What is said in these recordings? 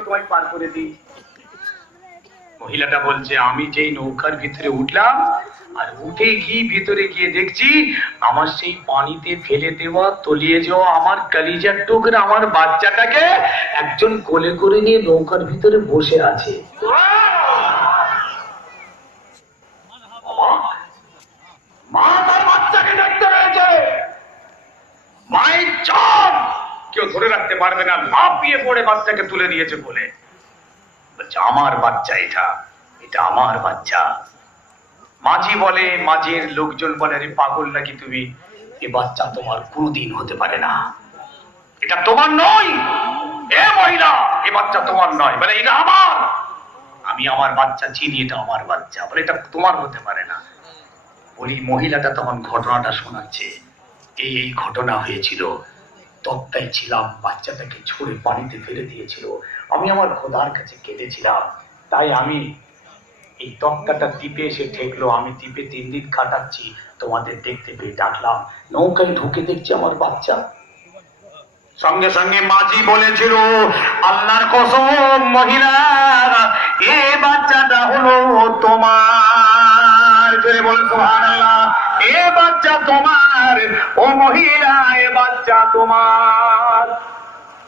আমি তোমায় পার করে দিই। মহিলাটা বলছে, আমি যেই নৌকার ভিতরে উঠলাম আর উঠে গিয়ে ভিতরে গিয়ে দেখছি আমার সেই পানিতে ফেলে দেওয়া তলিয়ে যাওয়া আমার কলিজার টুকরা আমার বাচ্চাটাকে একজন কোলে করে নিয়ে নৌকার ভিতরে বসে আছে। মা তার বাচ্চাকে দেখতে পেয়েছে, মায়ের চাপ কেউ ধরে রাখতে পারবে না, লাফিয়ে পড়ে বাচ্চাকে তুলে দিয়েছে বলে। আমার বাচ্চা, এটা এটা আমার বাচ্চা। মাঝি বলে, মাঝির লোকজন বলে, আরে পাগল নাকি তুমি, এ বাচ্চা তোমার কোনদিন হতে পারে না, এটা তোমার নয়। এ মহিলা, এ বাচ্চা তোমার নয়। বলে এটা আমার, আমি আমার বাচ্চা চিনি, এটা আমার বাচ্চা। বলে এটা তোমার হতে পারে না। বলি মহিলাটা তখন ঘটনাটা শোনাচ্ছে, এই এই ঘটনা হয়েছিল, তত্ত্বায় ছিলাম, বাচ্চাটাকে ছুঁড়ে পানিতে ফেলে দিয়েছিল, আমি আমার খোদার কাছে কেঁদেছিলাম, তাই আমি এই তক্তাটা দ্বীপে এসে ঠেকলো, আমি দ্বীপে 3 দিন কাটাচ্ছি, তোমাদের দেখতে পেয়ে ডাকলাম, নৌকায় ঢুকে দেখছি আমার বাচ্চা। সঙ্গে সঙ্গে মাঝি বলেছিল, আল্লাহর কসম মহিলা, এ বাচ্চাটা হলো তোমার। জোরে বল সুবহানাল্লাহ। এ বাচ্চা তোমার, ও মহিলা, এ বাচ্চা তোমার।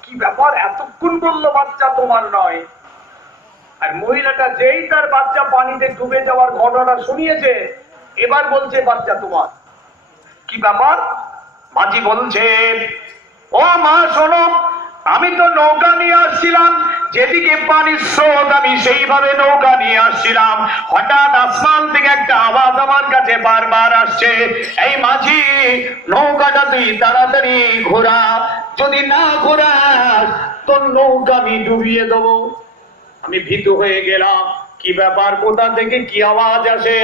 কি ব্যাপার, এতক্ষণ বললো বাচ্চা তোমার নয়, আর মহিলাটা যেই তার বাচ্চা পানিতে ডুবে যাওয়ার ঘটনা শুনিয়েছে এবার বলছে বাচ্চা তোমার। কি ব্যাপার? মাঝি বলছে, ও মা শোনো, আমি তো নৌকা নিয়ে আসছিলাম, যেদিকে পানির স্রোত আমি সেইভাবে নৌকা নিয়ে আসছিলাম, হঠাৎ আসমান থেকে একটা আওয়াজ আমার কাছে বারবার আসছে, এই মাঝি, নৌকাটা তুই তাড়াতাড়ি ঘোরা, যদি না ঘোরাস তোর নৌকা আমি ডুবিয়ে দেবো। আমি ভীতু হয়ে গেলাম, কি ব্যাপার, কোথা থেকে কি আওয়াজ আসে?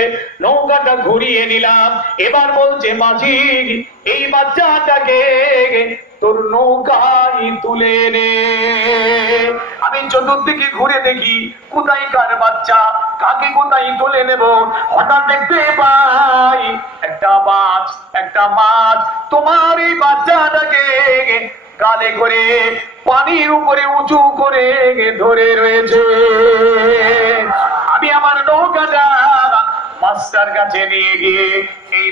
নৌকাটা ঘুরিয়ে নিলাম, এবার বলছে মাঝি, এই বাচ্চাটাকে তোর নৌকায় তুলে নে। আমি চতুর্দিকে ঘুরে দেখি কোথায় কার বাচ্চা, কাকে কোথায় তুলে নেব। হঠাৎ দেখতে পাই একটা মাছ তোমার এই বাচ্চাটাকে গালে করে পানির উপরে উঁচু করে ধরে রয়েছে। আমি আমার নৌকাটা মাস্টার কাছে নিয়ে গিয়ে এই